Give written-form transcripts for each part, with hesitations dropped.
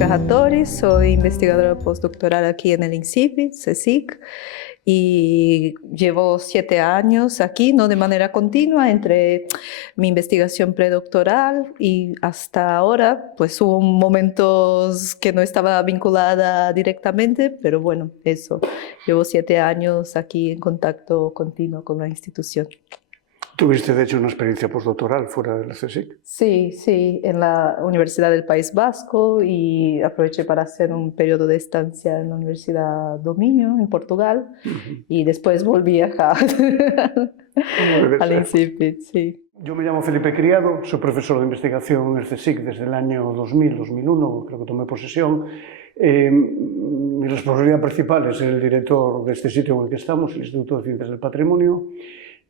Mónica Hattori, soy investigadora postdoctoral aquí en el INCIPI, CSIC, y llevo 7 años aquí, no de manera continua, entre mi investigación predoctoral y hasta ahora, pues hubo momentos que no estaba vinculada directamente, pero bueno, eso, llevo 7 años aquí en contacto continuo con la institución. Tuviste, de hecho, una experiencia postdoctoral fuera del CSIC. Sí, sí, en la Universidad del País Vasco y aproveché para hacer un periodo de estancia en la Universidad do Minho, en Portugal, y después volví acá al INCIPIT, sí. Yo me llamo Felipe Criado, soy profesor de investigación en el CSIC desde el año 2000-2001, creo que tomé posesión. Mi responsabilidad principal es ser el director de este sitio en el que estamos, el Instituto de Ciencias del Patrimonio,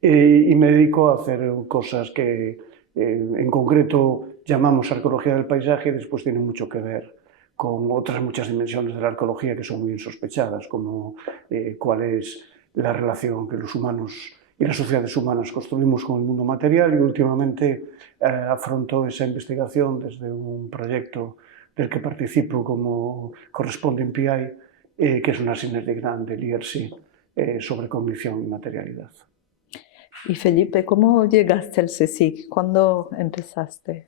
y me dedico a hacer cosas que en concreto llamamos arqueología del paisaje y después tienen mucho que ver con otras muchas dimensiones de la arqueología que son muy insospechadas, como cuál es la relación que los humanos y las sociedades humanas construimos con el mundo material, y últimamente afronto esa investigación desde un proyecto del que participo como corresponding PI, que es una sinergia grande del IRC sobre cognición y materialidad. Y Felipe, ¿cómo llegaste al CSIC? ¿Cuándo empezaste?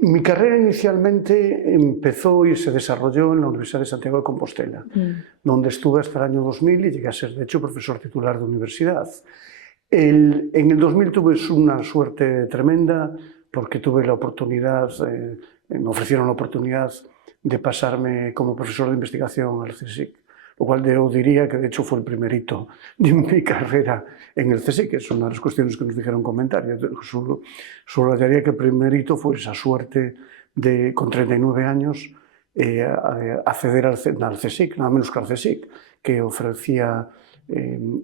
Mi carrera inicialmente empezó y se desarrolló en la Universidad de Santiago de Compostela, donde estuve hasta el año 2000 y llegué a ser, de hecho, profesor titular de universidad. En el 2000 tuve una suerte tremenda porque tuve la oportunidad, me ofrecieron la oportunidad de pasarme como profesor de investigación al CSIC, lo cual yo diría que de hecho fue el primer hito de mi carrera en el CSIC, que es una de las cuestiones que nos dijeron comentar. Yo subrayaría que el primer hito fue esa suerte de, con 39 años, acceder al CSIC, nada menos que al CSIC, que ofrecía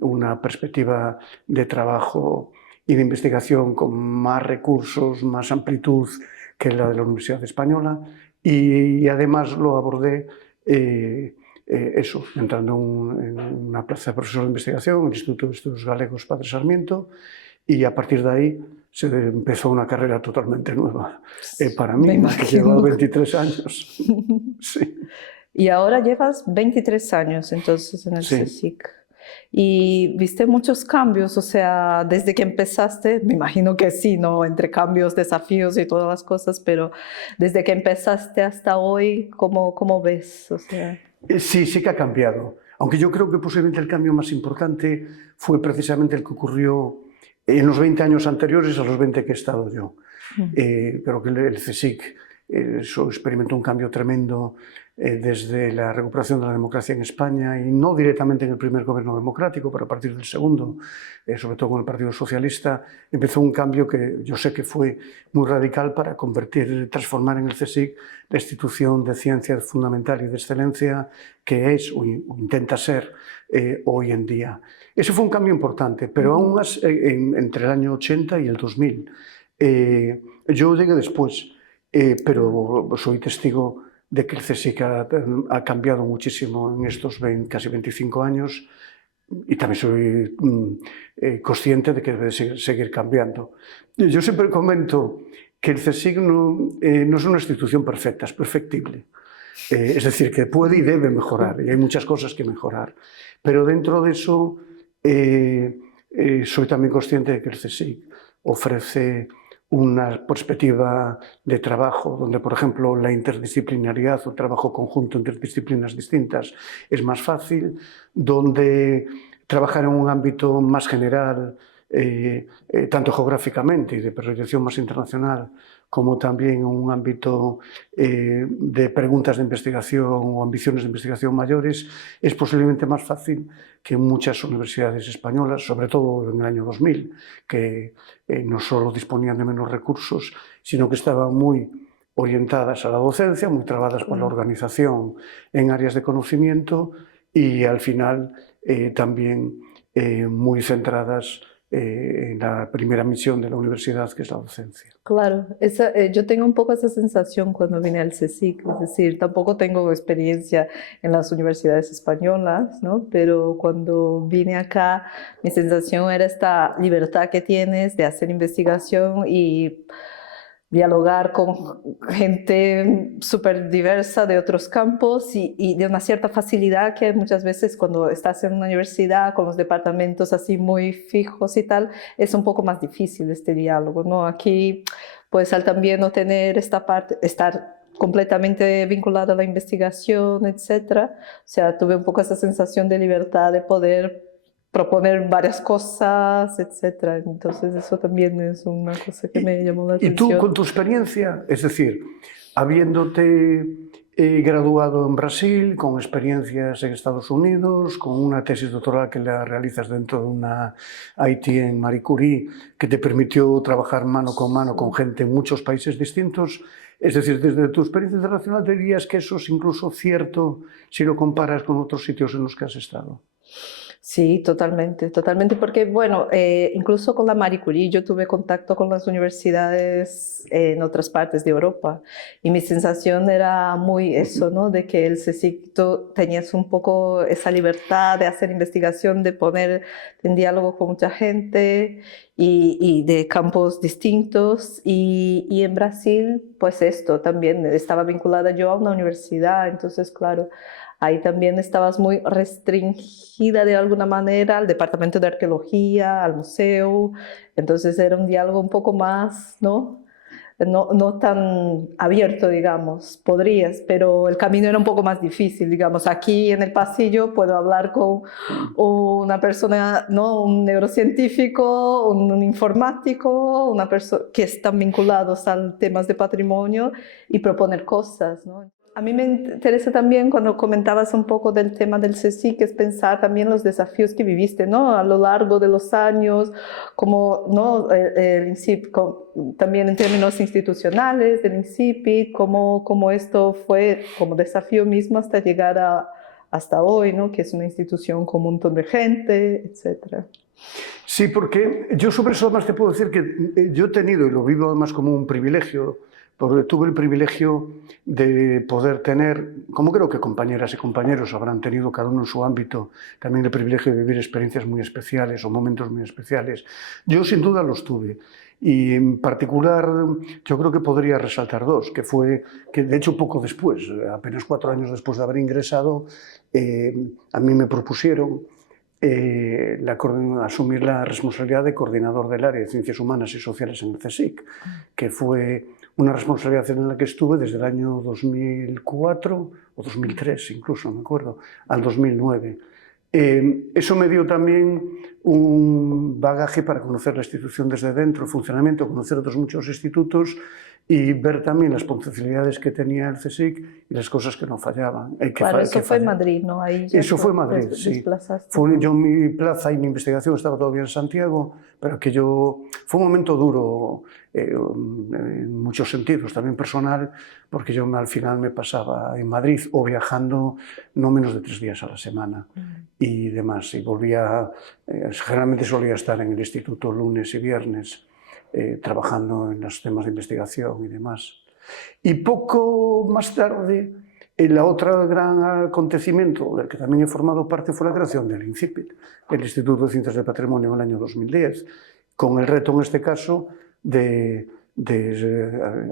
una perspectiva de trabajo y de investigación con más recursos, más amplitud que la de la Universidad Española, y además lo abordé entrando en una plaza de profesor de investigación en el Instituto de Estudios Galegos Padre Sarmiento, y a partir de ahí se empezó una carrera totalmente nueva para mí, que llevo 23 años. Sí. Y ahora llevas 23 años entonces en el CSIC. Y viste muchos cambios, o sea, desde que empezaste, me imagino que sí, ¿no? Entre cambios, desafíos y todas las cosas, pero desde que empezaste hasta hoy, ¿cómo ves? O sea... Sí que ha cambiado. Aunque yo creo que posiblemente el cambio más importante fue precisamente el que ocurrió en los 20 años anteriores a los 20 que he estado yo. Creo que el CSIC experimentó un cambio tremendo desde la recuperación de la democracia en España, y no directamente en el primer gobierno democrático, pero a partir del segundo, sobre todo con el Partido Socialista, empezó un cambio que yo sé que fue muy radical para transformar en el CSIC la institución de ciencia fundamental y de excelencia que es o intenta ser hoy en día. Ese fue un cambio importante, pero aún más entre el año 80 y el 2000. Yo llegué después, pero soy testigo de que el CSIC ha cambiado muchísimo en estos casi 25 años, y también soy consciente de que debe seguir cambiando. Yo siempre comento que el CSIC no es una institución perfecta, es perfectible. Es decir, que puede y debe mejorar, y hay muchas cosas que mejorar. Pero dentro de eso, soy también consciente de que el CSIC ofrece una perspectiva de trabajo donde, por ejemplo, la interdisciplinaridad o el trabajo conjunto entre disciplinas distintas es más fácil, donde trabajar en un ámbito más general, tanto geográficamente y de proyección más internacional, como también en un ámbito de preguntas de investigación o ambiciones de investigación mayores, es posiblemente más fácil que en muchas universidades españolas, sobre todo en el año 2000, que no solo disponían de menos recursos, sino que estaban muy orientadas a la docencia, muy trabadas por la organización en áreas de conocimiento, y al final también muy centradas en la primera misión de la universidad, que es la docencia. Claro, yo tengo un poco esa sensación cuando vine al CSIC, es decir, tampoco tengo experiencia en las universidades españolas, ¿no? Pero cuando vine acá, mi sensación era esta libertad que tienes de hacer investigación y dialogar con gente súper diversa de otros campos y de una cierta facilidad que muchas veces cuando estás en una universidad con los departamentos así muy fijos y tal, es un poco más difícil este diálogo, ¿no? Aquí, pues al también no tener esta parte, estar completamente vinculada a la investigación, etcétera, o sea, tuve un poco esa sensación de libertad de poder proponer varias cosas, etcétera. Entonces eso también es una cosa que me llamó la Y tú, atención. con tu experiencia, es decir, habiéndote graduado en Brasil, con experiencias en Estados Unidos, con una tesis doctoral que la realizas dentro de una IT en Marie Curie, que te permitió trabajar mano con gente en muchos países distintos, es decir, desde tu experiencia internacional, ¿dirías que eso es incluso cierto si lo comparas con otros sitios en los que has estado? Sí, totalmente, totalmente, porque bueno, incluso con la Marie Curie yo tuve contacto con las universidades en otras partes de Europa y mi sensación era muy eso, ¿no? De que el CSIC tenías un poco esa libertad de hacer investigación, de poner en diálogo con mucha gente y de campos distintos y en Brasil, pues esto también estaba vinculada yo a una universidad, entonces claro. Ahí también estabas muy restringida de alguna manera al departamento de arqueología, al museo, entonces era un diálogo un poco más, ¿no? No tan abierto, digamos, podrías, pero el camino era un poco más difícil, digamos. Aquí en el pasillo puedo hablar con una persona, ¿no? Un neurocientífico, un informático, una persona que están vinculados a temas de patrimonio y proponer cosas, ¿no? A mí me interesa también cuando comentabas un poco del tema del CSIC, es pensar también los desafíos que viviste, ¿no? A lo largo de los años, como, ¿no? El INCIP, también en términos institucionales del INCIPI, cómo esto fue como desafío mismo hasta llegar hasta hoy, ¿no? Que es una institución con un montón de gente, etcétera. Sí, porque yo sobre eso además te puedo decir que yo he tenido, y lo vivo además como un privilegio, porque tuve el privilegio de poder tener, como creo que compañeras y compañeros habrán tenido cada uno en su ámbito, también el privilegio de vivir experiencias muy especiales o momentos muy especiales. Yo sin duda los tuve. Y en particular yo creo que podría resaltar dos, que fue que de hecho poco después, apenas 4 años después de haber ingresado, a mí me propusieron asumir la responsabilidad de coordinador del área de Ciencias Humanas y Sociales en el CSIC, que fue una responsabilidad en la que estuve desde el año 2004 o 2003 incluso, me acuerdo, al 2009. Eso me dio también un bagaje para conocer la institución desde dentro, el funcionamiento, conocer otros muchos institutos y ver también las potencialidades que tenía el CSIC y las cosas que no fallaban. Claro, eso fue en Madrid, ¿no? Ahí ya Eso fue en Madrid, sí. Desplazaste. Yo mi plaza y mi investigación estaba todavía en Santiago, pero que fue un momento duro en muchos sentidos, también personal, porque yo al final me pasaba en Madrid o viajando no menos de 3 días a la semana y demás. Y generalmente solía estar en el instituto lunes y viernes, trabajando en los temas de investigación y demás. Y poco más tarde, el otro gran acontecimiento del que también he formado parte fue la creación del INCIPIT, el Instituto de Ciencias del Patrimonio, en el año 2010, con el reto en este caso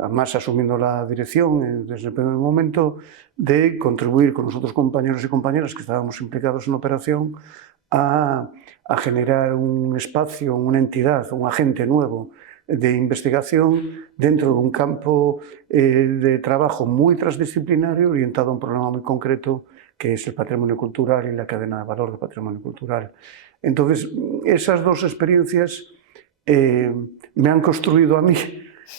además asumiendo la dirección desde el primer momento, de contribuir con los otros compañeros y compañeras que estábamos implicados en la operación a generar un espacio, una entidad, un agente nuevo de investigación dentro de un campo de trabajo muy transdisciplinario orientado a un problema muy concreto que es el patrimonio cultural y la cadena de valor del patrimonio cultural. Entonces, esas dos experiencias me han construido a mí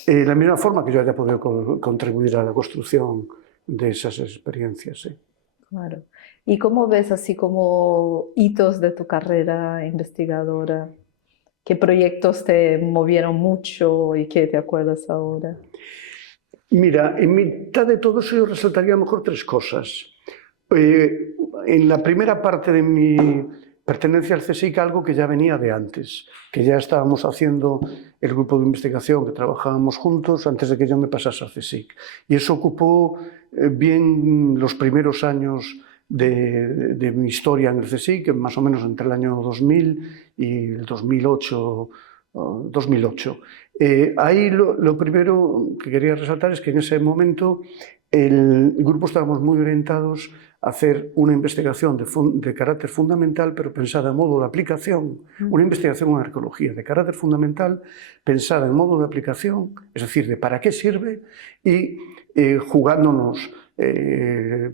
de la misma forma que yo haya podido contribuir a la construcción de esas experiencias. Sí. Claro. ¿Y cómo ves así como hitos de tu carrera investigadora? ¿Qué proyectos te movieron mucho y qué te acuerdas ahora? Mira, en mitad de todo eso yo resaltaría a lo mejor 3 cosas. En la primera parte de mi pertenencia al CSIC, algo que ya venía de antes, que ya estábamos haciendo el grupo de investigación, que trabajábamos juntos antes de que yo me pasase al CSIC. Y eso ocupó bien los primeros años de mi historia en el CSIC, más o menos entre el año 2000 y el 2008 2008. Ahí lo primero que quería resaltar es que en ese momento el grupo estábamos muy orientados a hacer una investigación de carácter fundamental, pero pensada en modo de aplicación, una investigación en arqueología de carácter fundamental, pensada en modo de aplicación, es decir, de para qué sirve, y jugándonos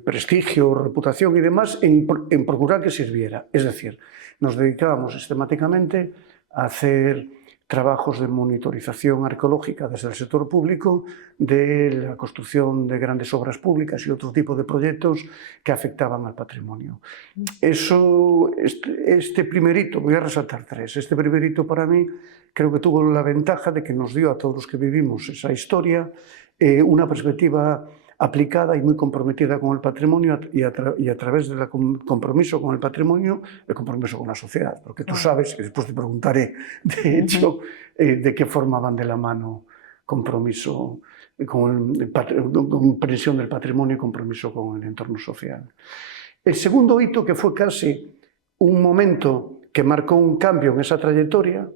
prestigio, reputación y demás en procurar que sirviera. Es decir, nos dedicábamos sistemáticamente a hacer trabajos de monitorización arqueológica desde el sector público de la construcción de grandes obras públicas y otro tipo de proyectos que afectaban al patrimonio. Este primer hito, voy a resaltar tres, este primer hito para mí creo que tuvo la ventaja de que nos dio a todos los que vivimos esa historia una perspectiva aplicada y muy comprometida con el patrimonio y a través del compromiso con el patrimonio, el compromiso con la sociedad. Porque tú sabes, y después te preguntaré, de hecho, de qué forma van de la mano compromiso con comprensión del patrimonio y compromiso con el entorno social. El segundo hito, que fue casi un momento que marcó un cambio en esa trayectoria,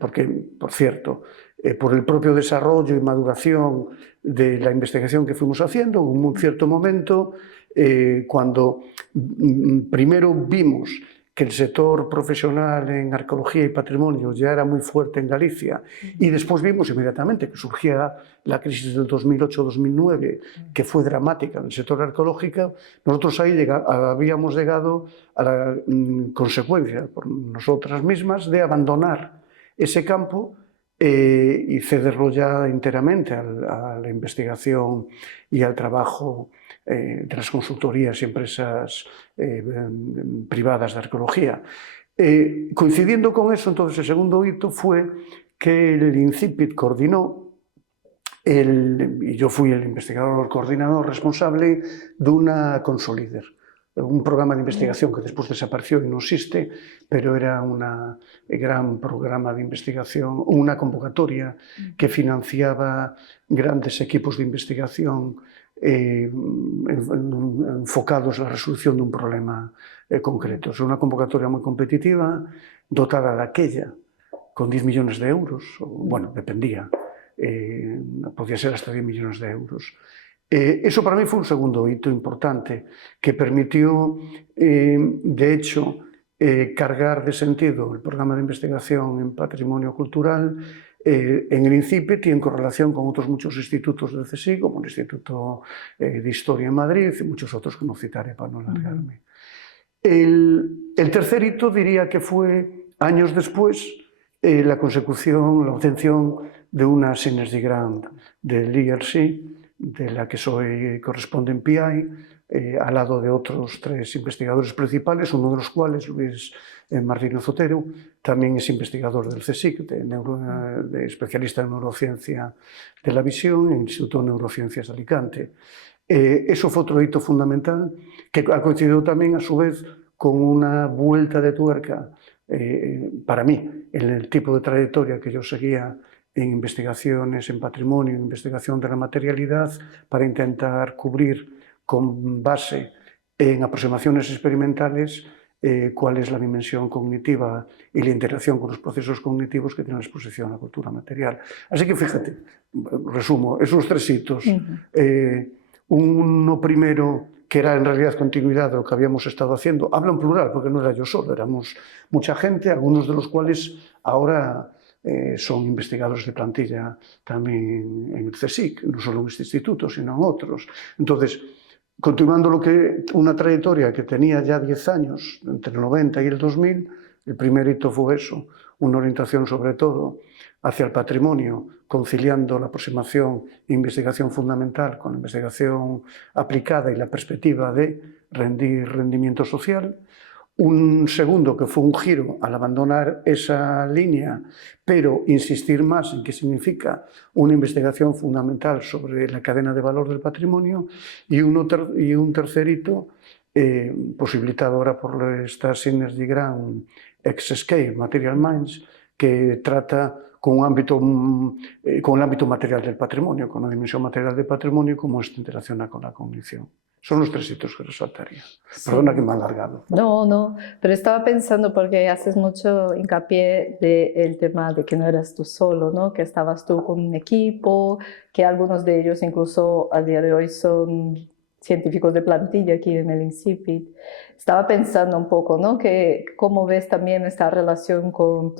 porque, por cierto, por el propio desarrollo y maduración de la investigación que fuimos haciendo, en un cierto momento, cuando primero vimos que el sector profesional en arqueología y patrimonio ya era muy fuerte en Galicia, y después vimos inmediatamente que surgía la crisis del 2008-2009, que fue dramática en el sector arqueológico, nosotros ahí habíamos llegado a la consecuencia por nosotras mismas de abandonar ese campo y cederlo ya enteramente a la investigación y al trabajo de las consultorías y empresas privadas de arqueología. Coincidiendo con eso, entonces, el segundo hito fue que el INCIPID coordinó, y yo fui el investigador coordinador responsable de una Consolíder, un programa de investigación que después desapareció y no existe, pero era un gran programa de investigación, una convocatoria que financiaba grandes equipos de investigación enfocados a la resolución de un problema concreto. Es una convocatoria muy competitiva, dotada de aquella con 10 millones de euros, bueno, dependía, podía ser hasta 10 millones de euros. Eso para mí fue un segundo hito importante que permitió, de hecho, cargar de sentido el programa de investigación en patrimonio cultural en el INCIPIT y en correlación con otros muchos institutos del CSIC, como el Instituto de Historia en Madrid y muchos otros que no citaré para no alargarme. El tercer hito diría que fue, años después, la consecución, la obtención de una Synergy Grant del IRC, de la que soy corresponde en PI, al lado de otros tres investigadores principales, uno de los cuales, Luis Martínez Otero, también es investigador del CSIC, especialista en neurociencia de la visión, en el Instituto de Neurociencias de Alicante. Eso fue otro hito fundamental, que ha coincidido también, a su vez, con una vuelta de tuerca, para mí, en el tipo de trayectoria que yo seguía en investigaciones en patrimonio, en investigación de la materialidad, para intentar cubrir con base en aproximaciones experimentales cuál es la dimensión cognitiva y la interacción con los procesos cognitivos que tiene la exposición a la cultura material. Así que fíjate, resumo, esos tres hitos. Uno primero, que era en realidad continuidad de lo que habíamos estado haciendo, hablo en plural porque no era yo solo, éramos mucha gente, algunos de los cuales ahora son investigadores de plantilla también en el CSIC, no solo en este instituto, sino en otros. Entonces, continuando una trayectoria que tenía ya 10 años, entre el 90 y el 2000, el primer hito fue eso, una orientación sobre todo hacia el patrimonio, conciliando la aproximación e investigación fundamental con la investigación aplicada y la perspectiva de rendimiento social. Un segundo, que fue un giro al abandonar esa línea, pero insistir más en qué significa una investigación fundamental sobre la cadena de valor del patrimonio, y un tercer hito, posibilitado ahora por esta Synergy Grant X-Scale Material Minds, que trata con el ámbito material del patrimonio, con la dimensión material del patrimonio, cómo esto interacciona con la cognición. Son los tres hitos que resaltaría. Sí. Perdona que me he alargado. No, no, pero estaba pensando porque haces mucho hincapié del tema de que no eras tú solo, ¿no? Que estabas tú con un equipo, que algunos de ellos incluso al día de hoy son científicos de plantilla aquí en el INCIPIT. Estaba pensando un poco, ¿no? Que cómo ves también esta relación con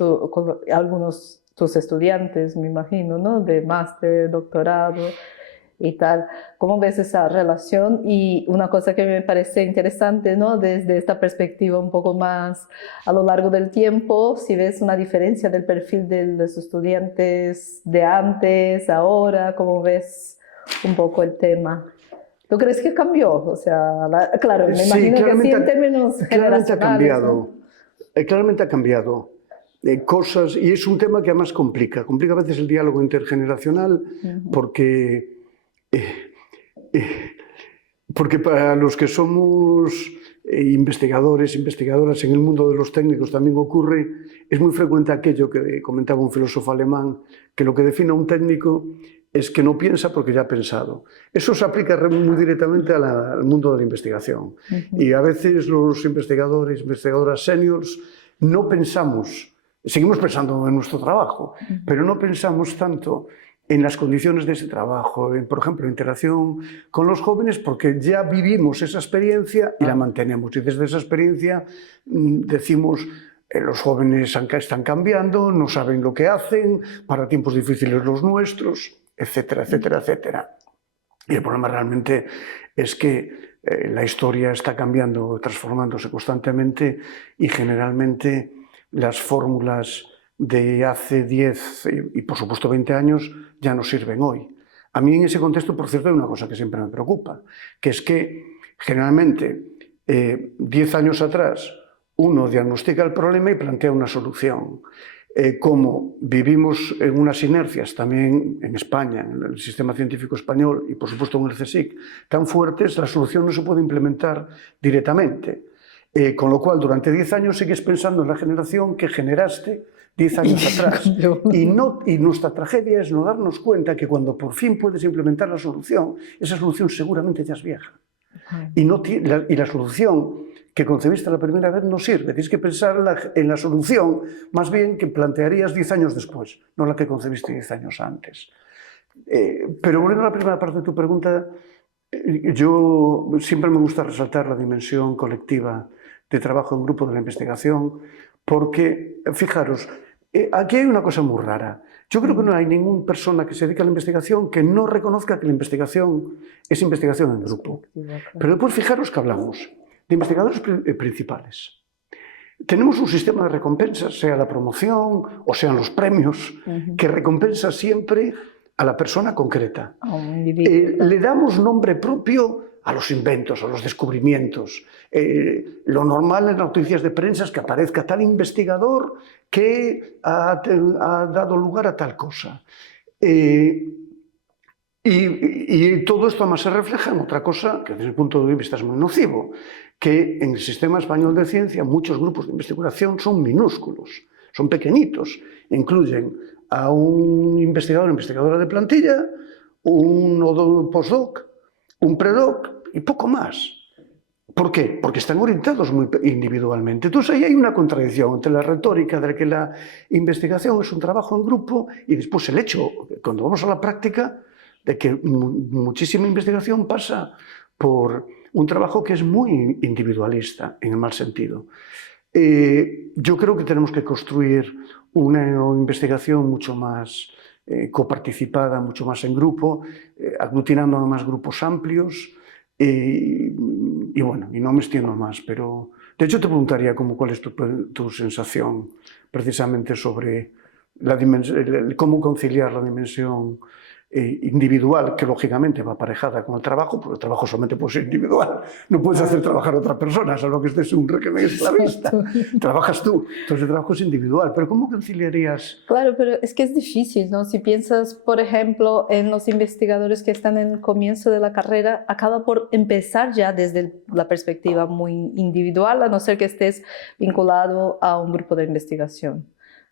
algunos tus estudiantes, me imagino, ¿no? De máster, doctorado y tal. ¿Cómo ves esa relación? Y una cosa que me parece interesante, ¿no? Desde esta perspectiva un poco más a lo largo del tiempo, si ves una diferencia del perfil de los estudiantes de antes, ahora, ¿cómo ves un poco el tema? ¿Tú crees que cambió? O sea, claro, me imagino que sí en términos claramente generacionales, ha cambiado, ¿no? Claramente ha cambiado. Cosas, y es un tema que además complica a veces el diálogo intergeneracional, porque para los que somos investigadores, investigadoras en el mundo de los técnicos también ocurre, es muy frecuente aquello que comentaba un filósofo alemán, que lo que define a un técnico es que no piensa porque ya ha pensado. Eso se aplica muy directamente al mundo de la investigación. Y a veces los investigadores, investigadoras seniors, no pensamos, seguimos pensando en nuestro trabajo, pero no pensamos tanto en las condiciones de ese trabajo, por ejemplo, en interacción con los jóvenes, porque ya vivimos esa experiencia y la mantenemos. Y desde esa experiencia decimos, los jóvenes están cambiando, no saben lo que hacen, para tiempos difíciles los nuestros, etcétera, etcétera, etcétera. Y el problema realmente es que la historia está cambiando, transformándose constantemente y generalmente las fórmulas de hace 10 y por supuesto 20 años ya no sirven hoy. A mí en ese contexto, por cierto, hay una cosa que siempre me preocupa, que es que generalmente 10 años atrás uno diagnostica el problema y plantea una solución. Como vivimos en unas inercias también en España, en el sistema científico español y por supuesto en el CSIC, tan fuertes, la solución no se puede implementar directamente. Con lo cual, durante 10 años sigues pensando en la generación que generaste 10 años atrás. Y nuestra tragedia es no darnos cuenta que cuando por fin puedes implementar la solución, esa solución seguramente ya es vieja. Y la solución que concebiste la primera vez no sirve. Tienes que pensar en la solución más bien que plantearías 10 años después, no la que concebiste 10 años antes. Pero volviendo a la primera parte de tu pregunta, yo siempre me gusta resaltar la dimensión colectiva de trabajo en grupo de la investigación, porque, fijaros, aquí hay una cosa muy rara. Yo creo que no hay ninguna persona que se dedique a la investigación que no reconozca que la investigación es investigación en grupo. Pero después fijaros que hablamos de investigadores principales. Tenemos un sistema de recompensas, sea la promoción o sean los premios, que recompensa siempre a la persona concreta. Le damos nombre propio a los inventos, a los descubrimientos. Lo normal en las noticias de prensa es que aparezca tal investigador que ha dado lugar a tal cosa. Y todo esto además se refleja en otra cosa que desde el punto de vista es muy nocivo, que en el sistema español de ciencia muchos grupos de investigación son minúsculos, son pequeñitos, incluyen a un investigador o investigadora de plantilla, un postdoc, un predoc y poco más. ¿Por qué? Porque están orientados muy individualmente. Entonces ahí hay una contradicción entre la retórica de que la investigación es un trabajo en grupo y después el hecho, cuando vamos a la práctica, de que muchísima investigación pasa por un trabajo que es muy individualista, en el mal sentido. Yo creo que tenemos que construir una investigación mucho más coparticipada, mucho más en grupo, aglutinando además grupos amplios, y bueno, y no me extiendo más, pero de hecho te preguntaría cuál es tu sensación precisamente sobre cómo conciliar la dimensión individual, que lógicamente va aparejada con el trabajo, porque el trabajo solamente puede ser individual, no puedes hacer trabajar a otra persona, salvo que estés un régimen esclavista, trabajas tú, entonces el trabajo es individual, pero ¿cómo conciliarías? Claro, pero es que es difícil, ¿no? Si piensas, por ejemplo, en los investigadores que están en el comienzo de la carrera, acaba por empezar ya desde la perspectiva muy individual, a no ser que estés vinculado a un grupo de investigación,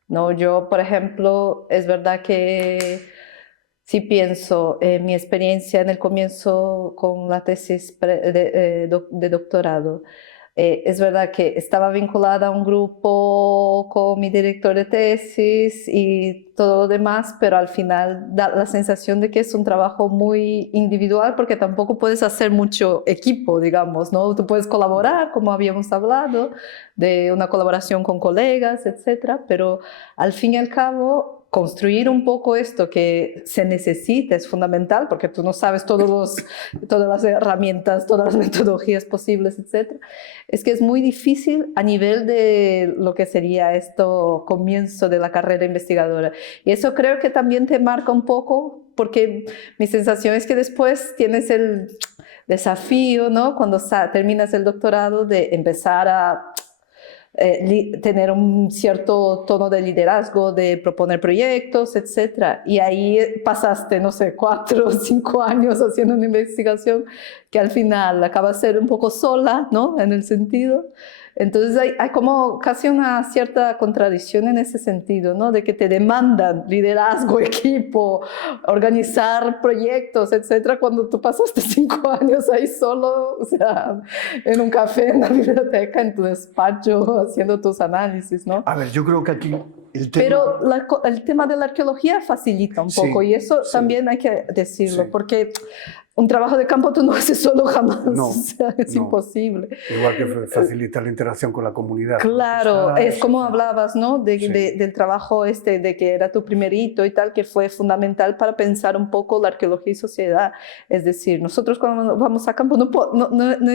¿no? Yo, por ejemplo, es verdad que sí pienso en mi experiencia en el comienzo con la tesis de doctorado. Es verdad que estaba vinculada a un grupo con mi director de tesis y todo lo demás, pero al final da la sensación de que es un trabajo muy individual porque tampoco puedes hacer mucho equipo, digamos, ¿no? Tú puedes colaborar, como habíamos hablado, de una colaboración con colegas, etcétera, pero al fin y al cabo construir un poco esto que se necesita es fundamental porque tú no sabes todas las herramientas, todas las metodologías posibles, etcétera. Es que es muy difícil a nivel de lo que sería esto comienzo de la carrera investigadora. Y eso creo que también te marca un poco porque mi sensación es que después tienes el desafío, ¿no? Cuando terminas el doctorado de empezar a tener un cierto tono de liderazgo, de proponer proyectos, etc. Y ahí pasaste, no sé, 4 o 5 años haciendo una investigación que al final acaba de ser un poco sola, ¿no? En el sentido. Entonces hay como casi una cierta contradicción en ese sentido, ¿no? De que te demandan liderazgo, equipo, organizar proyectos, etcétera, cuando tú pasaste 5 años ahí solo, o sea, en un café, en la biblioteca, en tu despacho, haciendo tus análisis, ¿no? A ver, yo creo que aquí el tema... Pero el tema de la arqueología facilita un poco, Sí, y eso sí, también hay que decirlo, sí. porque un trabajo de campo tú no haces solo jamás, No, o sea, es no. imposible. Igual que facilita la interacción con la comunidad. Claro, es como hablabas, ¿no? Sí. Del trabajo de que era tu primer hito y tal, que fue fundamental para pensar un poco la arqueología y sociedad. Es decir, nosotros cuando vamos a campo,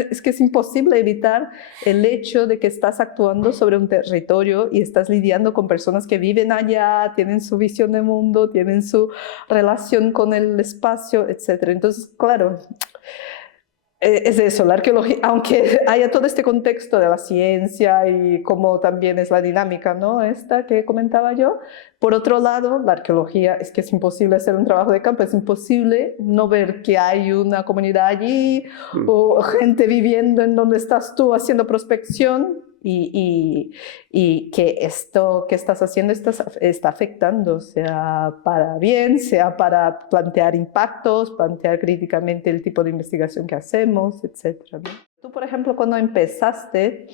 es que es imposible evitar el hecho de que estás actuando sobre un territorio y estás lidiando con personas que viven allá, tienen su visión de mundo, tienen su relación con el espacio, etc. Entonces, claro, es eso, la arqueología, aunque haya todo este contexto de la ciencia y cómo también es la dinámica, ¿no? Esta que comentaba yo. Por otro lado, la arqueología es que es imposible hacer un trabajo de campo, es imposible no ver que hay una comunidad allí o gente viviendo en donde estás tú haciendo prospección. Y que esto que estás haciendo está afectando, sea para bien, sea para plantear impactos, plantear críticamente el tipo de investigación que hacemos, etc. Tú, por ejemplo, cuando empezaste,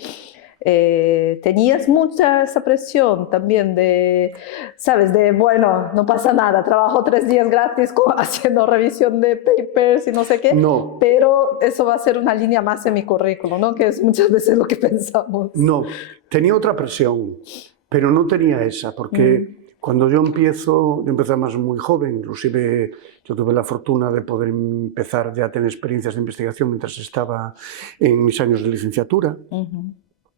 tenías mucha esa presión también de, ¿sabes? De, bueno, no pasa nada, trabajo 3 días gratis haciendo revisión de papers y no sé qué, No. pero eso va a ser una línea más en mi currículum, ¿no? Que es muchas veces lo que pensamos. No, tenía otra presión, pero no tenía esa, porque cuando yo empecé además muy joven, inclusive yo tuve la fortuna de poder empezar ya a tener experiencias de investigación mientras estaba en mis años de licenciatura.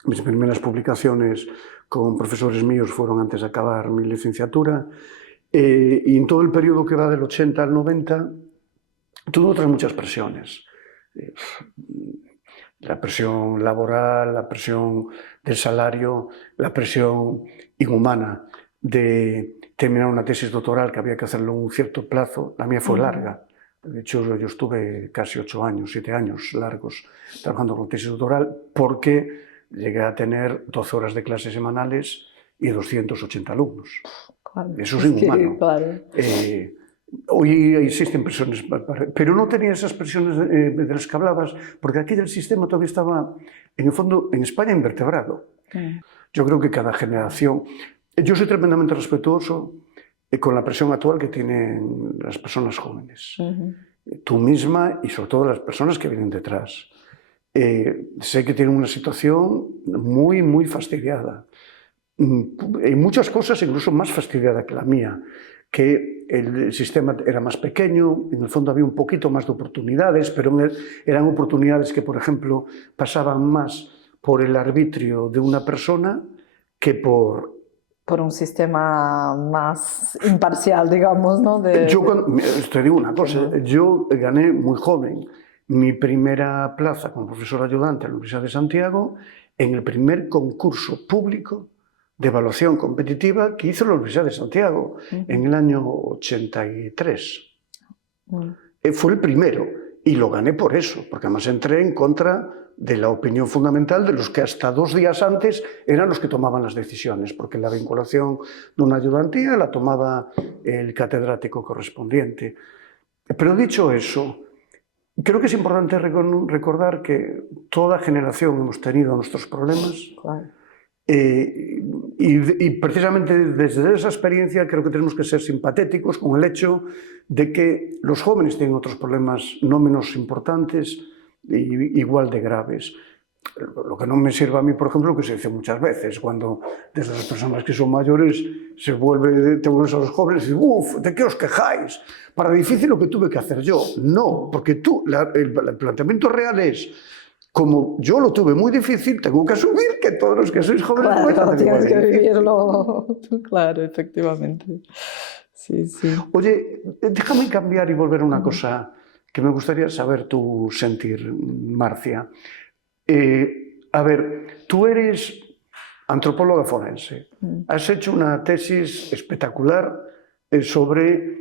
Mis primeras publicaciones con profesores míos fueron antes de acabar mi licenciatura, y en todo el periodo que va del 80 al 90 tuve otras muchas presiones. La presión laboral, la presión del salario, la presión inhumana de terminar una tesis doctoral que había que hacerlo en un cierto plazo. La mía fue larga. De hecho, yo estuve casi 8 años, 7 años largos trabajando con tesis doctoral porque llegué a tener 12 horas de clases semanales y 280 alumnos. Claro, eso es inhumano. Claro. Hoy existen presiones, pero no tenía esas presiones de las que hablabas, porque aquí el sistema todavía estaba, en el fondo, en España invertebrado. Yo creo que cada generación... Yo soy tremendamente respetuoso con la presión actual que tienen las personas jóvenes. Tú misma y sobre todo las personas que vienen detrás. Sé que tienen una situación muy, muy fastidiada. En muchas cosas incluso más fastidiada que la mía, que el sistema era más pequeño, en el fondo había un poquito más de oportunidades, pero eran oportunidades que, por ejemplo, pasaban más por el arbitrio de una persona que por un sistema más imparcial, digamos, ¿no? Yo te digo una cosa, yo gané muy joven mi primera plaza como profesor ayudante en la Universidad de Santiago en el primer concurso público de evaluación competitiva que hizo la Universidad de Santiago en el año 83. Fue el primero. Y lo gané por eso, porque además entré en contra de la opinión fundamental de los que hasta 2 días antes eran los que tomaban las decisiones, porque la vinculación de una ayudantía la tomaba el catedrático correspondiente. Pero dicho eso, creo que es importante recordar que toda generación hemos tenido nuestros problemas. Claro. Y precisamente desde esa experiencia creo que tenemos que ser simpatéticos con el hecho de que los jóvenes tienen otros problemas no menos importantes y igual de graves. Lo que no me sirve a mí, por ejemplo, que se dice muchas veces, cuando desde las personas que son mayores te vuelves a los jóvenes y dices, uff, ¿de qué os quejáis? Para difícil lo que tuve que hacer yo. No, porque el planteamiento real es, como yo lo tuve muy difícil, tengo que asumir que todos los que sois jóvenes claro, tienes que vivirlo. Claro, efectivamente. Sí, sí. Oye, déjame cambiar y volver a una cosa que me gustaría saber tu sentir, Marcia. A ver, tú eres antropóloga forense. Has hecho una tesis espectacular sobre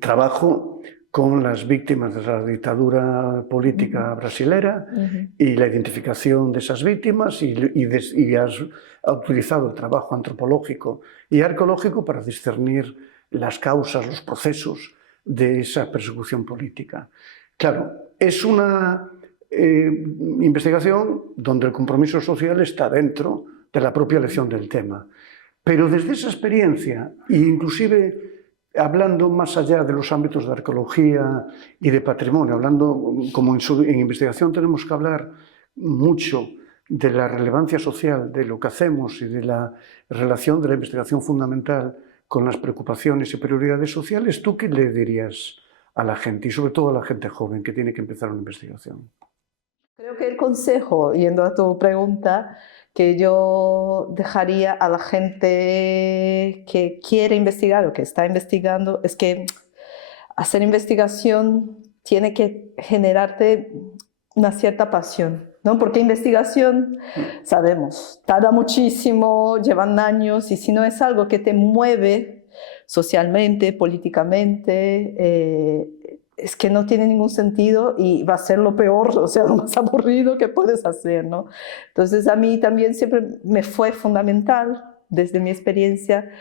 trabajo con las víctimas de la dictadura política brasilera y la identificación de esas víctimas y has utilizado el trabajo antropológico y arqueológico para discernir las causas, los procesos de esa persecución política. Claro, es una investigación donde el compromiso social está dentro de la propia elección del tema. Pero desde esa experiencia, e inclusive hablando más allá de los ámbitos de arqueología y de patrimonio, hablando como en investigación tenemos que hablar mucho de la relevancia social de lo que hacemos y de la relación de la investigación fundamental con las preocupaciones y prioridades sociales, ¿tú qué le dirías a la gente y sobre todo a la gente joven que tiene que empezar una investigación? Creo que el consejo, yendo a tu pregunta, que yo dejaría a la gente que quiere investigar o que está investigando, es que hacer investigación tiene que generarte una cierta pasión, ¿no? Porque investigación, sabemos, tarda muchísimo, llevan años, y si no es algo que te mueve socialmente, políticamente, es que no tiene ningún sentido y va a ser lo peor, o sea, lo más aburrido que puedes hacer, ¿no? Entonces a mí también siempre me fue fundamental, desde mi experiencia,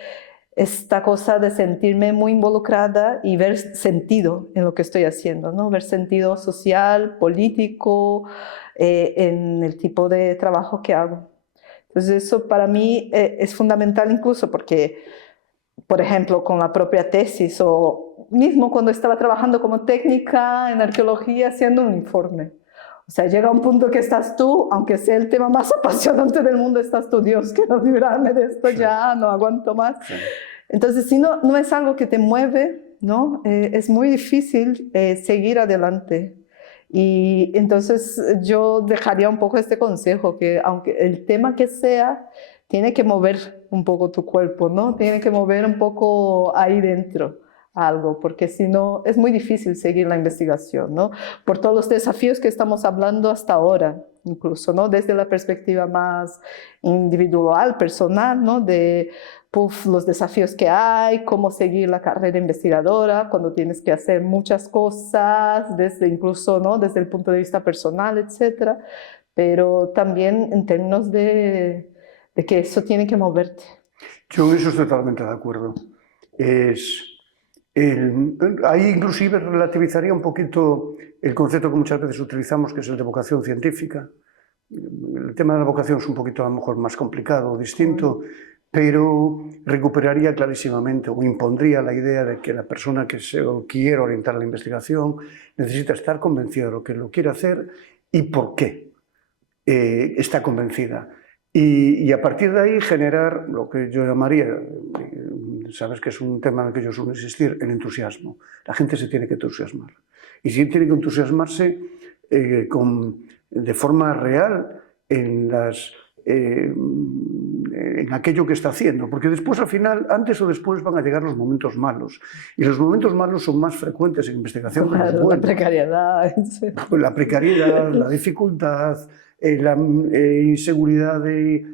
esta cosa de sentirme muy involucrada y ver sentido en lo que estoy haciendo, ¿no? Ver sentido social, político, en el tipo de trabajo que hago. Entonces eso para mí es fundamental incluso porque, por ejemplo, con la propia tesis o mismo cuando estaba trabajando como técnica en arqueología haciendo un informe. O sea, llega un punto que estás tú, aunque sea el tema más apasionante del mundo, estás tú, Dios, quiero librarme de esto ya, no aguanto más. Sí. Entonces, si no es algo que te mueve, ¿no? Es muy difícil seguir adelante. Y entonces yo dejaría un poco este consejo, que aunque el tema que sea, tiene que mover un poco tu cuerpo, ¿no? Tiene que mover un poco ahí dentro algo, porque si no es muy difícil seguir la investigación, ¿no? Por todos los desafíos que estamos hablando hasta ahora, incluso, ¿no? Desde la perspectiva más individual, personal, ¿no? De los desafíos que hay, cómo seguir la carrera investigadora, cuando tienes que hacer muchas cosas, desde incluso, ¿no? Desde el punto de vista personal, etcétera, pero también en términos de que eso tiene que moverte. Yo en eso estoy totalmente de acuerdo. Ahí inclusive relativizaría un poquito el concepto que muchas veces utilizamos, que es el de vocación científica. El tema de la vocación es un poquito a lo mejor más complicado, distinto, pero recuperaría clarísimamente o impondría la idea de que la persona que se quiere orientar a la investigación necesita estar convencida de lo que lo quiere hacer y por qué está convencida. Y a partir de ahí generar lo que yo llamaría, sabes que es un tema en el que yo suelo insistir, el entusiasmo. La gente se tiene que entusiasmar. Y sí tiene que entusiasmarse de forma real en aquello que está haciendo, porque después al final, antes o después van a llegar los momentos malos, y los momentos malos son más frecuentes en investigación que los buenos. La precariedad. La precariedad, la dificultad, la inseguridad de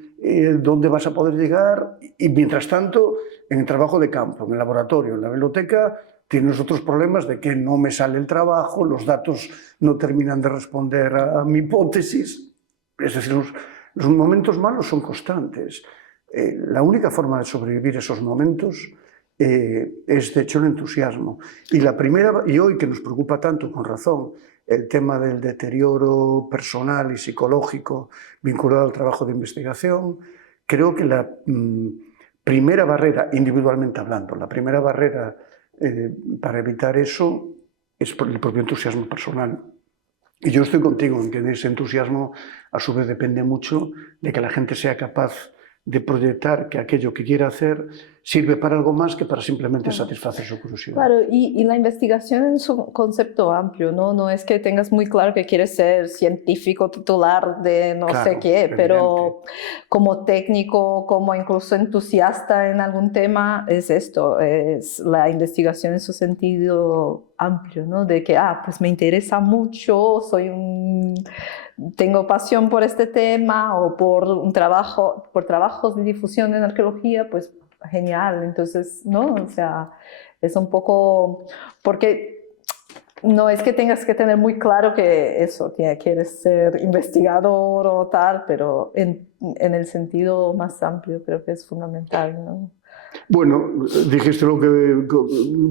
dónde vas a poder llegar, y mientras tanto, en el trabajo de campo, en el laboratorio, en la biblioteca, tienes otros problemas de que no me sale el trabajo, los datos no terminan de responder a mi hipótesis. Es decir, los momentos malos son constantes. La única forma de sobrevivir esos momentos es, de hecho, el entusiasmo. Y hoy que nos preocupa tanto, con razón, el tema del deterioro personal y psicológico vinculado al trabajo de investigación, creo que la primera barrera, individualmente hablando, la primera barrera para evitar eso es por el propio entusiasmo personal. Y yo estoy contigo en que ese entusiasmo a su vez depende mucho de que la gente sea capaz de proyectar que aquello que quiere hacer sirve para algo más que para simplemente satisfacer su curiosidad. Claro, y la investigación es un concepto amplio, ¿no? No es que tengas muy claro que quieres ser científico titular de no sé qué, Evidente. pero como técnico, como incluso entusiasta en algún tema, es esto, es la investigación en su sentido amplio, ¿no? De que, pues me interesa mucho, tengo pasión por este tema o por trabajos de difusión en arqueología, pues genial. Entonces, ¿no? O sea, es un poco, porque no es que tengas que tener muy claro que eso, quieres ser investigador o tal, pero en el sentido más amplio creo que es fundamental, ¿no? Bueno, dijiste lo que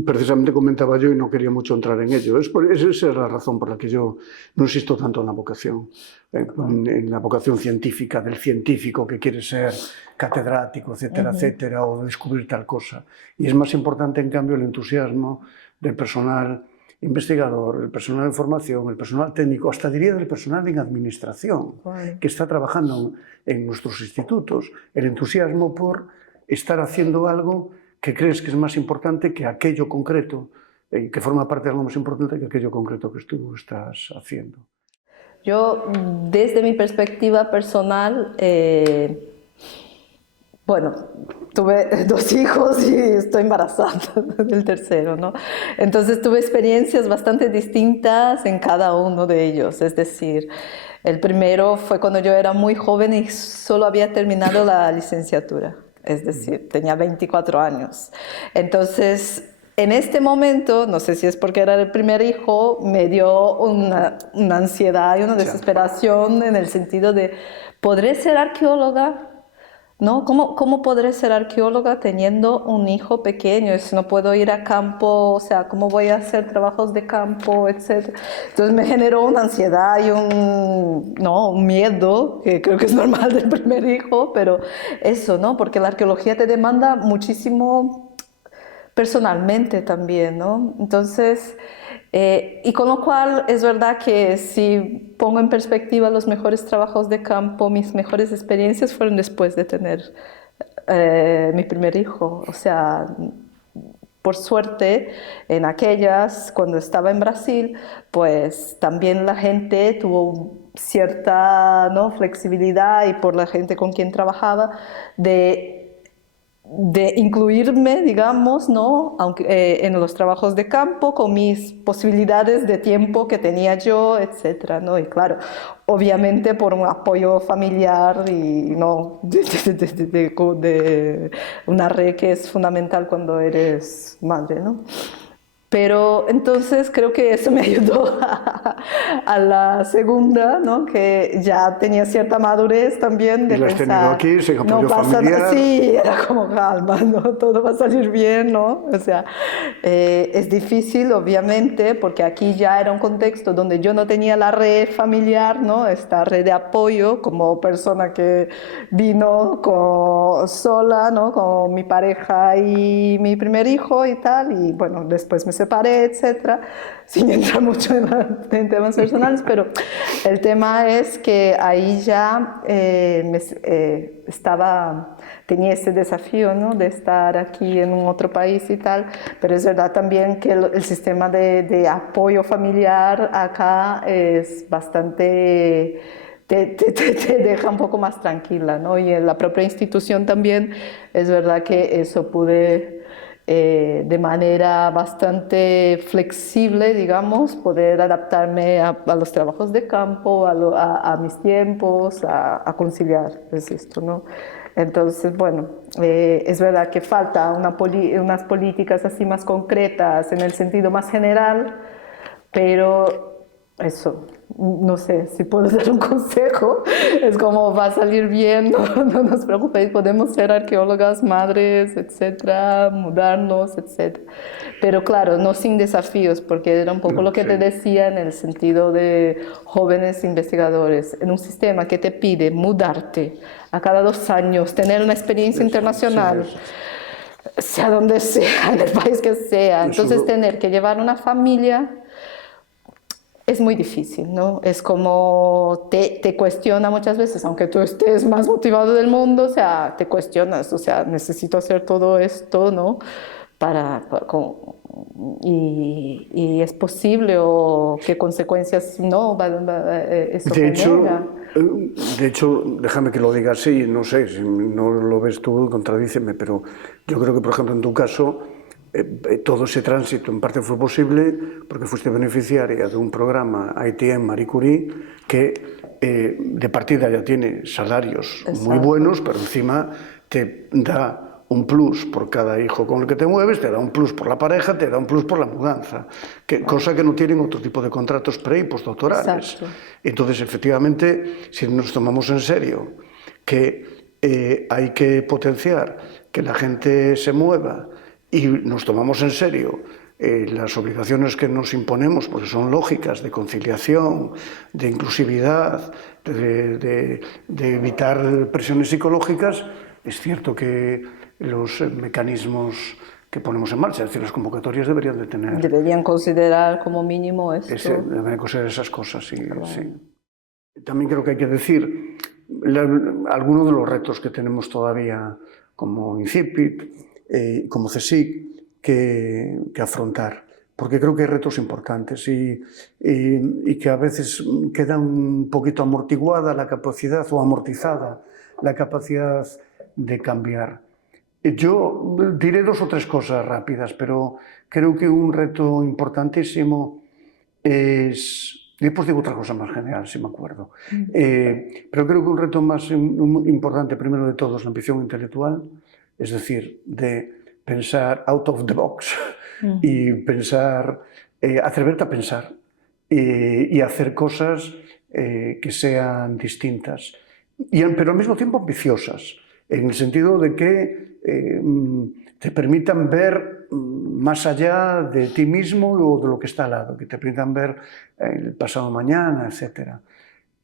precisamente comentaba yo y no quería mucho entrar en ello. Esa es la razón por la que yo no insisto tanto en la vocación, en la vocación científica, del científico que quiere ser catedrático, etcétera, etcétera, o descubrir tal cosa. Y es más importante, en cambio, el entusiasmo del personal investigador, el personal de formación, el personal técnico, hasta diría del personal en administración, que está trabajando en nuestros institutos, el entusiasmo por estar haciendo algo que crees que es más importante que aquello concreto, que forma parte de algo más importante que aquello concreto que tú estás haciendo. Yo, desde mi perspectiva personal, bueno, tuve 2 hijos y estoy embarazada del tercero, ¿no? Entonces tuve experiencias bastante distintas en cada uno de ellos. Es decir, el primero fue cuando yo era muy joven y solo había terminado la licenciatura. Es decir, tenía 24 años. Entonces, en este momento, no sé si es porque era el primer hijo, me dio una ansiedad y una desesperación en el sentido de, ¿podré ser arqueóloga? ¿No? ¿Cómo podré ser arqueóloga teniendo un hijo pequeño? Si no puedo ir a campo, o sea, ¿cómo voy a hacer trabajos de campo, etcétera? Entonces me generó una ansiedad y un miedo, que creo que es normal del primer hijo, pero eso, ¿no? Porque la arqueología te demanda muchísimo personalmente también, ¿no? Entonces, y con lo cual es verdad que si pongo en perspectiva los mejores trabajos de campo, mis mejores experiencias fueron después de tener mi primer hijo. O sea, por suerte, en aquellas, cuando estaba en Brasil, pues también la gente tuvo cierta, ¿no?, flexibilidad, y por la gente con quien trabajaba, de incluirme, digamos, ¿no?, aunque, en los trabajos de campo, con mis posibilidades de tiempo que tenía yo, etcétera, ¿no? Y claro, obviamente por un apoyo familiar y no de una red que es fundamental cuando eres madre, ¿no? Pero entonces creo que eso me ayudó a la segunda, ¿no?, que ya tenía cierta madurez también de y la has tenido pensar, aquí, sin apoyo no pasa familiar. nada, sí, era como calma, ¿no?, todo va a salir bien, ¿no? O sea, es difícil, obviamente, porque aquí ya era un contexto donde yo no tenía la red familiar, ¿no?, esta red de apoyo como persona que vino sola, ¿no?, con mi pareja y mi primer hijo y tal, y bueno, después me separé, etcétera, sin entrar mucho en temas personales, pero el tema es que ahí ya tenía ese desafío, ¿no?, de estar aquí en un otro país y tal, pero es verdad también que el sistema de apoyo familiar acá es bastante... Te deja un poco más tranquila, ¿no? Y en la propia institución también es verdad que eso pude de manera bastante flexible, digamos, poder adaptarme a los trabajos de campo, a mis tiempos, a conciliar, es esto, ¿no? Entonces, bueno, es verdad que falta unas políticas así más concretas en el sentido más general, pero eso, no sé si puedo dar un consejo, es como va a salir bien, no nos preocupéis, podemos ser arqueólogas, madres, etcétera, mudarnos, etcétera. Pero claro, no sin desafíos, porque era un poco No, lo que sí. te decía en el sentido de jóvenes investigadores, en un sistema que te pide mudarte a cada 2 años, tener una experiencia internacional, sea donde sea, en el país que sea, entonces tener que llevar una familia es muy difícil, ¿no? Es como te cuestiona muchas veces, aunque tú estés más motivado del mundo, o sea, te cuestionas, o sea, necesito hacer todo esto, ¿no? Y es posible o qué consecuencias no eso De genera. hecho, déjame que lo diga así, no sé, si no lo ves tú, contradíceme, pero yo creo que, por ejemplo, en tu caso, todo ese tránsito en parte fue posible porque fuiste beneficiaria de un programa ITM Marie Curie que de partida ya tiene salarios muy Exacto. buenos, pero encima te da un plus por cada hijo con el que te mueves, te da un plus por la pareja, te da un plus por la mudanza, cosa que no tienen otro tipo de contratos pre y postdoctorales. Exacto. Entonces, efectivamente, si nos tomamos en serio que hay que potenciar que la gente se mueva y nos tomamos en serio las obligaciones que nos imponemos, porque son lógicas, de conciliación, de inclusividad, de evitar presiones psicológicas, es cierto que los mecanismos que ponemos en marcha, es decir, las convocatorias deberían de tener... Deberían considerar como mínimo esto. Deberían considerar esas cosas, sí, Claro. sí. También creo que hay que decir algunos de los retos que tenemos todavía como INCIPIT, como CSIC, que afrontar, porque creo que hay retos importantes y que a veces queda un poquito amortiguada la capacidad o amortizada la capacidad de cambiar. Yo diré 2 o 3 cosas rápidas, pero creo que un reto importantísimo es... Después digo otra cosa más general, si me acuerdo. Pero creo que un reto más importante, primero de todo, es la ambición intelectual, es decir, de pensar out of the box y pensar, atreverte a pensar y hacer cosas que sean distintas, pero al mismo tiempo ambiciosas, en el sentido de que te permitan ver más allá de ti mismo o de lo que está al lado, que te permitan ver el pasado mañana, etc.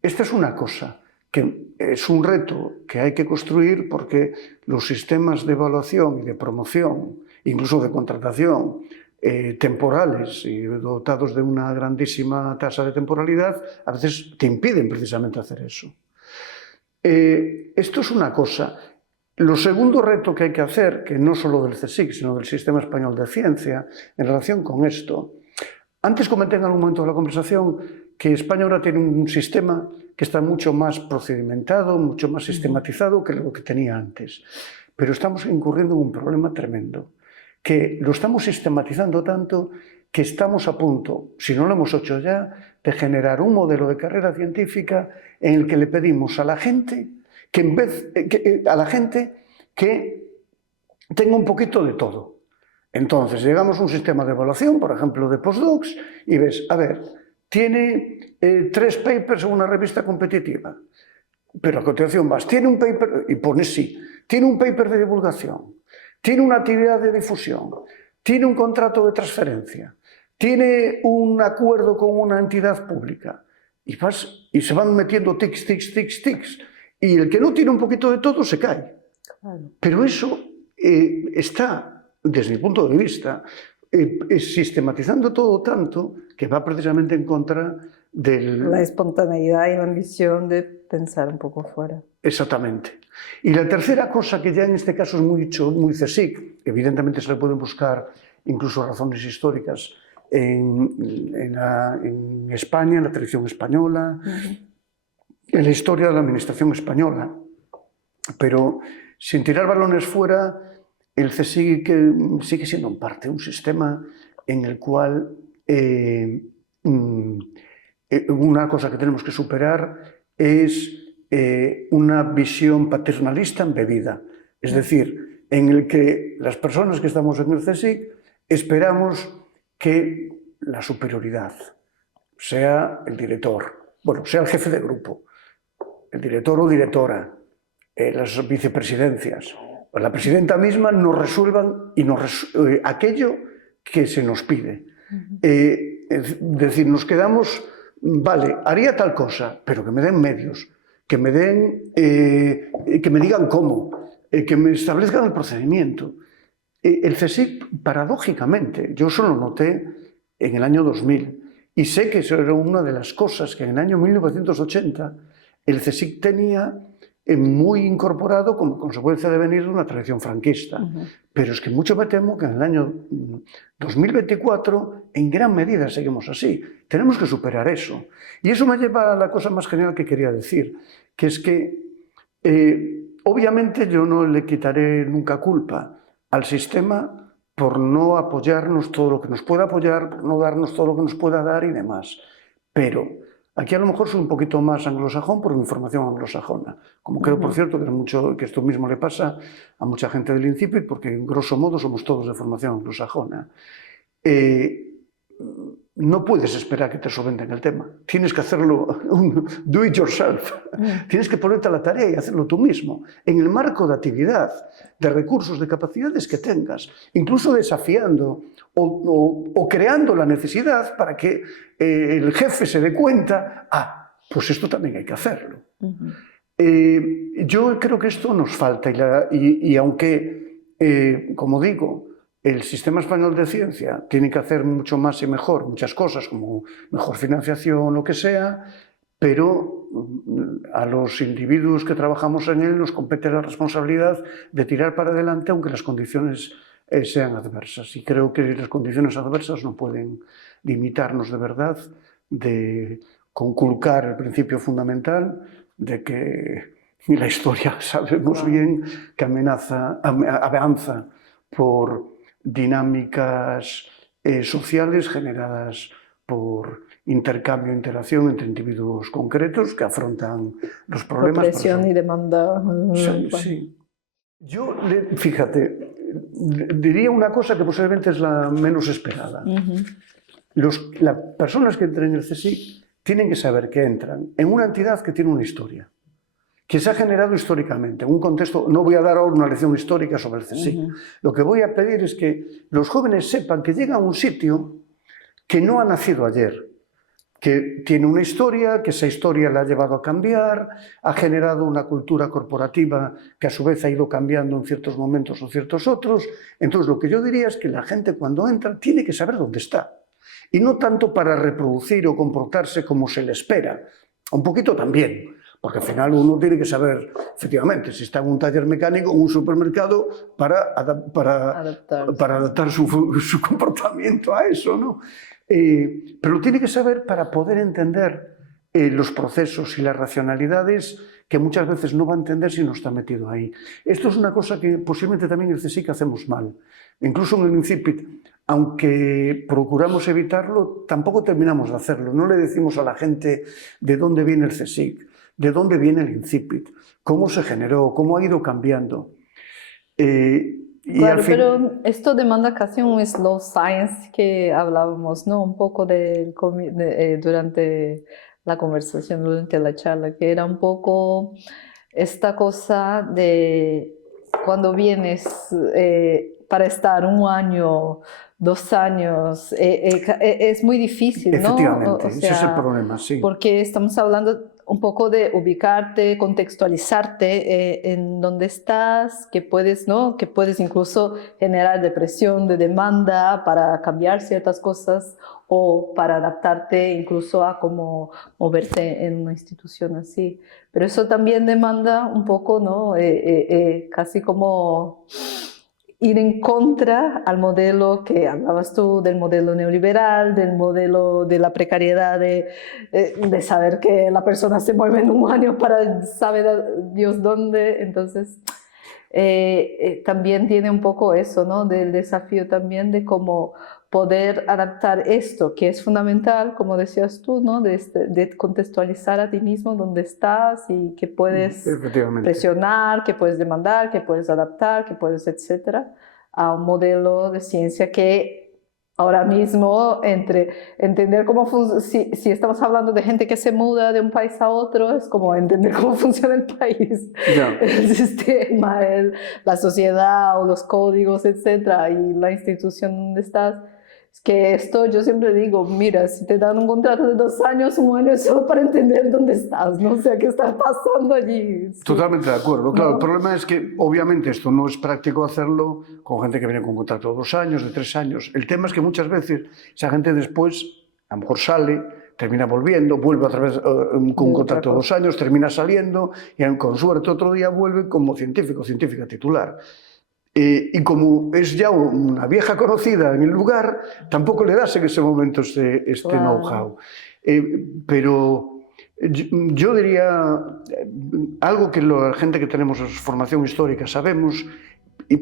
Esta es una cosa que es un reto que hay que construir porque los sistemas de evaluación y de promoción, incluso de contratación, temporales y dotados de una grandísima tasa de temporalidad, a veces te impiden precisamente hacer eso. Esto es una cosa. Lo segundo reto que hay que hacer, que no solo del CSIC, sino del Sistema Español de Ciencia, en relación con esto, antes comenté en algún momento de la conversación que España ahora tiene un sistema que está mucho más procedimentado, mucho más sistematizado que lo que tenía antes. Pero estamos incurriendo en un problema tremendo, que lo estamos sistematizando tanto que estamos a punto, si no lo hemos hecho ya, de generar un modelo de carrera científica en el que le pedimos a la gente que tenga un poquito de todo. Entonces, llegamos a un sistema de evaluación, por ejemplo, de postdocs, y ves, a ver, tiene 3 papers en una revista competitiva, pero a continuación vas, tiene un paper, y pones sí, tiene un paper de divulgación, tiene una actividad de difusión, tiene un contrato de transferencia, tiene un acuerdo con una entidad pública, y se van metiendo tics, tics, tics, tics, y el que no tiene un poquito de todo se cae. Pero eso está, desde mi punto de vista, sistematizando todo tanto que va precisamente en contra del... La espontaneidad y la ambición de pensar un poco fuera. Exactamente. Y la tercera cosa, que ya en este caso es muy CSIC, evidentemente se le pueden buscar incluso razones históricas en España, en la tradición española, en la historia de la administración española. Pero sin tirar balones fuera, el CSIC sigue siendo en parte un sistema en el cual una cosa que tenemos que superar es una visión paternalista embebida. Es decir, en el que las personas que estamos en el CSIC esperamos que la superioridad sea el director, bueno, sea el jefe de grupo, el director o directora, las vicepresidencias, o la presidenta misma nos resuelvan aquello que se nos pide. Es decir, nos quedamos, vale, haría tal cosa, pero que me den medios, que me digan cómo, que me establezcan el procedimiento. El CSIC, paradójicamente, yo eso lo noté en el año 2000, y sé que eso era una de las cosas que en el año 1980 el CSIC tenía muy incorporado como consecuencia de venir de una tradición franquista. Pero es que mucho me temo que en el año 2024 en gran medida seguimos así. Tenemos que superar eso. Y eso me lleva a la cosa más general que quería decir, que es que obviamente yo no le quitaré nunca culpa al sistema por no apoyarnos todo lo que nos pueda apoyar, por no darnos todo lo que nos pueda dar y demás. Pero aquí a lo mejor soy un poquito más anglosajón por mi formación anglosajona, como creo, por cierto, que esto mismo le pasa a mucha gente del INCIPIT, porque en grosso modo somos todos de formación anglosajona. No puedes esperar que te solventen el tema. Tienes que hacerlo, do it yourself. Tienes que ponerte a la tarea y hacerlo tú mismo, en el marco de actividad, de recursos, de capacidades que tengas, incluso desafiando o creando la necesidad para que el jefe se dé cuenta, pues esto también hay que hacerlo. Yo creo que esto nos falta y aunque, como digo, el sistema español de ciencia tiene que hacer mucho más y mejor muchas cosas, como mejor financiación, lo que sea, pero a los individuos que trabajamos en él nos compete la responsabilidad de tirar para adelante aunque las condiciones sean adversas. Y creo que las condiciones adversas no pueden limitarnos de verdad de conculcar el principio fundamental de que la historia sabemos bien que avanza por dinámicas sociales generadas por intercambio e interacción entre individuos concretos que afrontan los problemas. Presión y demanda. Sí. Yo, fíjate, diría una cosa que posiblemente es la menos esperada. Las personas que entran en el CSIC tienen que saber que entran en una entidad que tiene una historia, que se ha generado históricamente, en un contexto. No voy a dar ahora una lección histórica sobre el CSIC. Lo que voy a pedir es que los jóvenes sepan que llegan a un sitio que no ha nacido ayer, que tiene una historia, que esa historia la ha llevado a cambiar, ha generado una cultura corporativa que a su vez ha ido cambiando en ciertos momentos o ciertos otros. Entonces lo que yo diría es que la gente cuando entra tiene que saber dónde está. Y no tanto para reproducir o comportarse como se le espera, un poquito también, porque al final uno tiene que saber, efectivamente, si está en un taller mecánico o en un supermercado para adaptar su comportamiento a eso, ¿no? Pero lo tiene que saber para poder entender los procesos y las racionalidades que muchas veces no va a entender si no está metido ahí. Esto es una cosa que posiblemente también en el CSIC hacemos mal. Incluso en el INCIPIT, aunque procuramos evitarlo, tampoco terminamos de hacerlo. No le decimos a la gente de dónde viene el CSIC, de dónde viene el INCIPIT, cómo se generó, cómo ha ido cambiando. Claro, pero esto demanda casi un slow science que hablábamos, ¿no? Un poco durante la conversación, durante la charla, que era un poco esta cosa de cuando vienes para estar 1 año, 2 años, es muy difícil, ¿no? Efectivamente, ese es el problema, sí. Porque estamos hablando un poco de ubicarte, contextualizarte en dónde estás, que puedes, ¿no? Que puedes incluso generar depresión de demanda para cambiar ciertas cosas o para adaptarte incluso a cómo moverte en una institución así. Pero eso también demanda un poco, ¿no? Casi como ir en contra al modelo que hablabas tú, del modelo neoliberal, del modelo de la precariedad, de saber que la persona se mueve en 1 año para saber Dios dónde. Entonces, también tiene un poco eso, ¿no? Del desafío también de cómo poder adaptar esto, que es fundamental, como decías tú, ¿no? De contextualizar a ti mismo dónde estás y que puedes presionar, que puedes demandar, que puedes adaptar, que puedes, etcétera, a un modelo de ciencia que ahora mismo, entre entender cómo si estamos hablando de gente que se muda de un país a otro, es como entender cómo funciona el país, el sistema, la sociedad o los códigos, etcétera, y la institución donde estás. Es que esto yo siempre digo, mira, si te dan un contrato de 2 años, 1 año es solo para entender dónde estás, no sé qué está pasando allí. Sí. Totalmente de acuerdo. Claro, el problema es que obviamente esto no es práctico hacerlo con gente que viene con un contrato de 2 años, de 3 años. El tema es que muchas veces esa gente después a lo mejor sale, termina volviendo, vuelve otra vez con un contrato de 2 años, termina saliendo y con suerte otro día vuelve como científica titular. Y como es ya una vieja conocida en el lugar, tampoco le das en ese momento este know-how. Pero yo diría algo que la gente que tenemos formación histórica sabemos,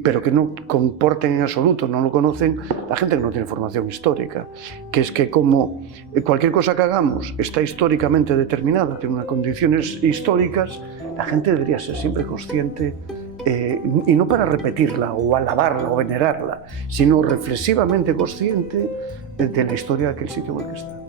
pero que no comporten en absoluto, no lo conocen, la gente que no tiene formación histórica, que es que como cualquier cosa que hagamos está históricamente determinada, tiene unas condiciones históricas, la gente debería ser siempre consciente, y no para repetirla o alabarla o venerarla, sino reflexivamente consciente de la historia de aquel sitio en el que está.